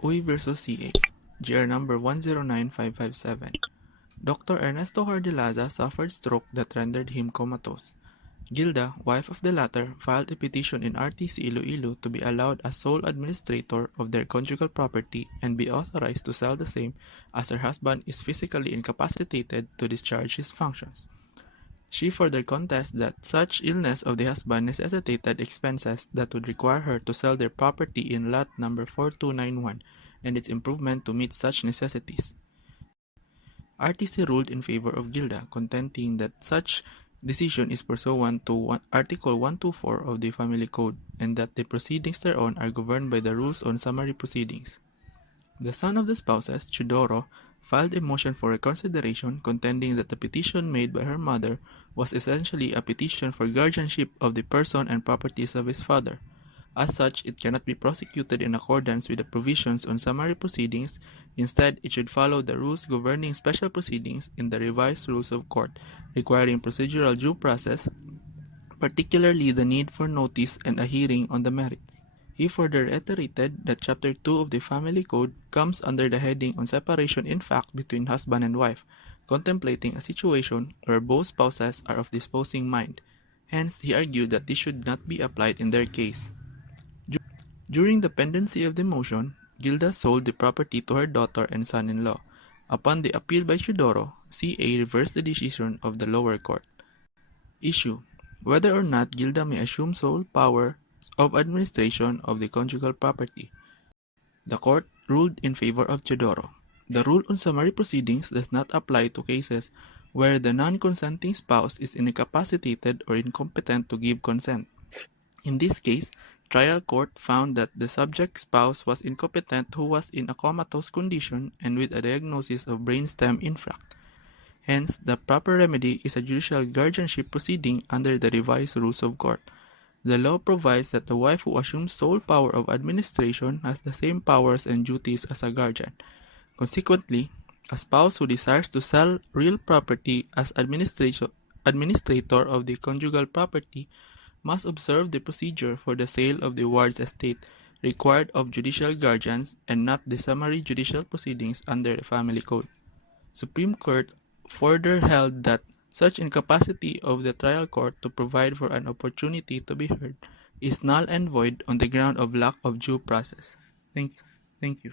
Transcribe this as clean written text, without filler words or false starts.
Uy vs. CA, GR number 109557. Dr. Ernesto Hordelaza suffered stroke that rendered him comatose. Gilda, wife of the latter, filed a petition in RTC Iloilo to be allowed as sole administrator of their conjugal property and be authorized to sell the same as her husband is physically incapacitated to discharge his functions. She further contests that such illness of the husband necessitated expenses that would require her to sell their property in lot number 4291 and its improvement to meet such necessities. RTC ruled in favor of Gilda, contending that such decision is pursuant to Article 124 of the Family Code and that the proceedings thereon are governed by the rules on summary proceedings. The son of the spouses, Chudoro, filed a motion for reconsideration, contending that the petition made by her mother was essentially a petition for guardianship of the person and properties of his father. As such, it cannot be prosecuted in accordance with the provisions on summary proceedings. Instead, it should follow the rules governing special proceedings in the revised rules of court, requiring procedural due process, particularly the need for notice and a hearing on the merits. He further reiterated that Chapter 2 of the Family Code comes under the heading on separation in fact between husband and wife, contemplating a situation where both spouses are of disposing mind. Hence, he argued that this should not be applied in their case. During the pendency of the motion, Gilda sold the property to her daughter and son-in-law. Upon the appeal by Chudoro, CA reversed the decision of the lower court. Issue: whether or not Gilda may assume sole power of administration of the conjugal property. The court ruled in favor of Chudoro. The rule on summary proceedings does not apply to cases where the non-consenting spouse is incapacitated or incompetent to give consent. In this case, trial court found that the subject spouse was incompetent who was in a comatose condition and with a diagnosis of brainstem infarct. Hence, the proper remedy is a judicial guardianship proceeding under the revised rules of court. The law provides that the wife who assumes sole power of administration has the same powers and duties as a guardian. Consequently, a spouse who desires to sell real property as administrator of the conjugal property must observe the procedure for the sale of the ward's estate required of judicial guardians and not the summary judicial proceedings under the Family Code. Supreme Court further held that such incapacity of the trial court to provide for an opportunity to be heard is null and void on the ground of lack of due process. Thank you.